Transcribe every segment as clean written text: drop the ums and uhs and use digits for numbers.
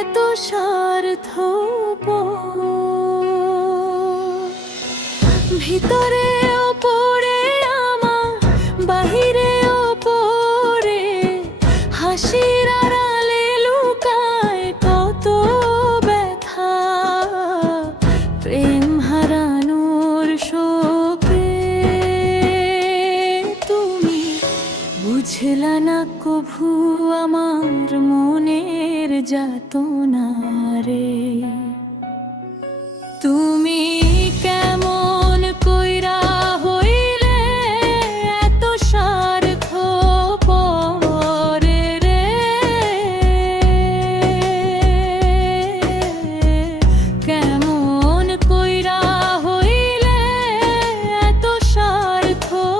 এত স্বার্থপর, ভিতরে ওপরে আমার, বাহিরে ওপরে, হাসির আড়ালে লুকায় কত ব্যথা, প্রেম হারানোর শোকে। তুমি বুঝলা না কভু আমার মনের যাতনা রে। তুমি কেমন কইরা হইলে এত স্বার্থপর রে, কেমন কইরা হইলে এত স্বার্থপর।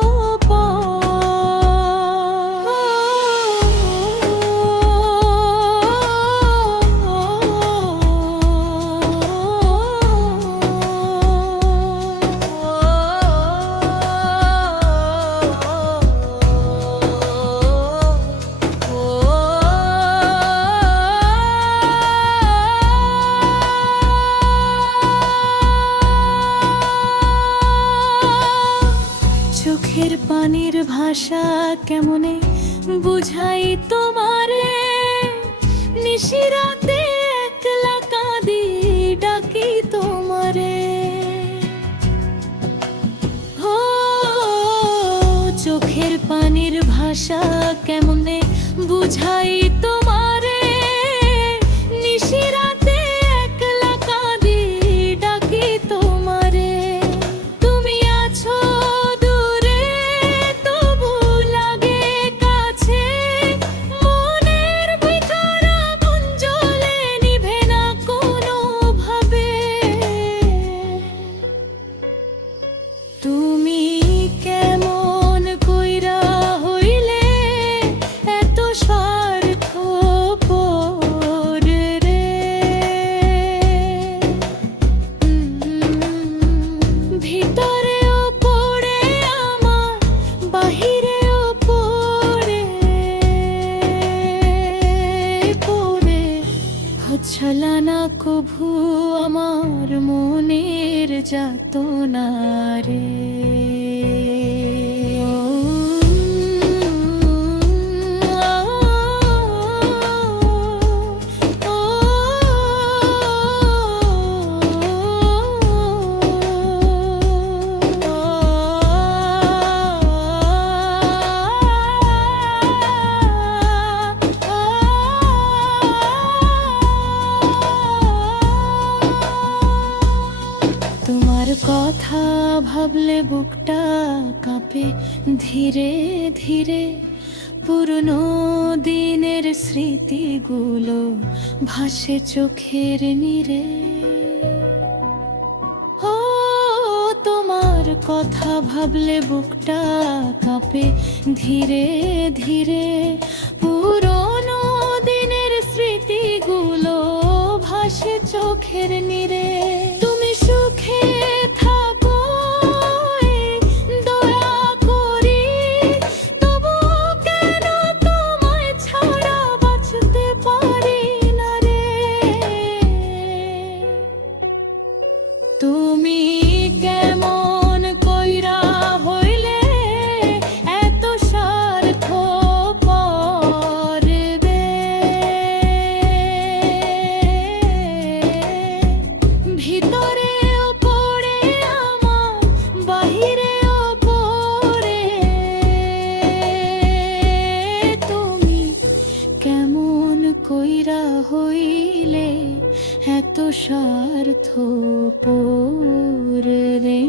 চোখের পানির ভাষা কেমনে বুঝাই তোমারে, নিশিরাতে একলা কাঁদি ডাকি তোমারে। ও চোখের পানির ভাষা কেমনে বুঝাই তোমারে, নিশিরাতে একলা কাঁদি ডাকি তোমারে। তুমি আছো দূরে তবু লাগে কাছে, মনের ভিতর আগুন জ্বলে নিভে না কোনো ভাবে। তুমি কেমন কইরা হইলে এত স্বার্থপর রে, ভিতরে ওপরে আমার, বাহিরে ওপরে পড়ে, হচ্ছলা না কভু আমার মনের যাতনা রে। তোমার কথা ভাবলে বুকটা কাঁপে ধীরে ধীরে, পুরনো দিনের স্মৃতিগুলো ভাসে চোখের নীরে। ও তোমার কথা ভাবলে বুকটা কাঁপে ধীরে ধীরে, পুরনো দিনের স্মৃতিগুলো ভাসে চোখের নীরে। তুমি সুখে থাকো এই দয়া করি, তবু কেন তোমায় ছাড়া বাঁচতে পারি না রে। তুমি কেমন কইরা হইলে এত স্বার্থপর রে, ভিতরে ওপরে আমার, বাহিরে ওপরে। তুমি কেমন কইরা হইলে এত স্বার্থপর রে।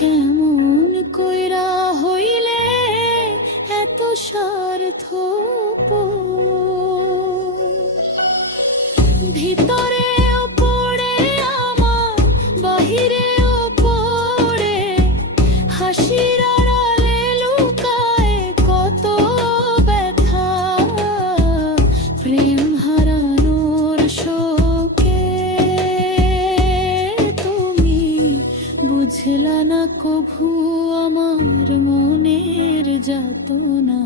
কেমন কইরা হইলে এত স্বার্থপর, ভিতরে ওপরে আমার, বাহিরে ওপরে, হাসির আড়ালে লুকায় কত ব্যথা, প্রেম হারানোর শোকে। তুমি বুঝলা না কভু আমার মনের যাতনা।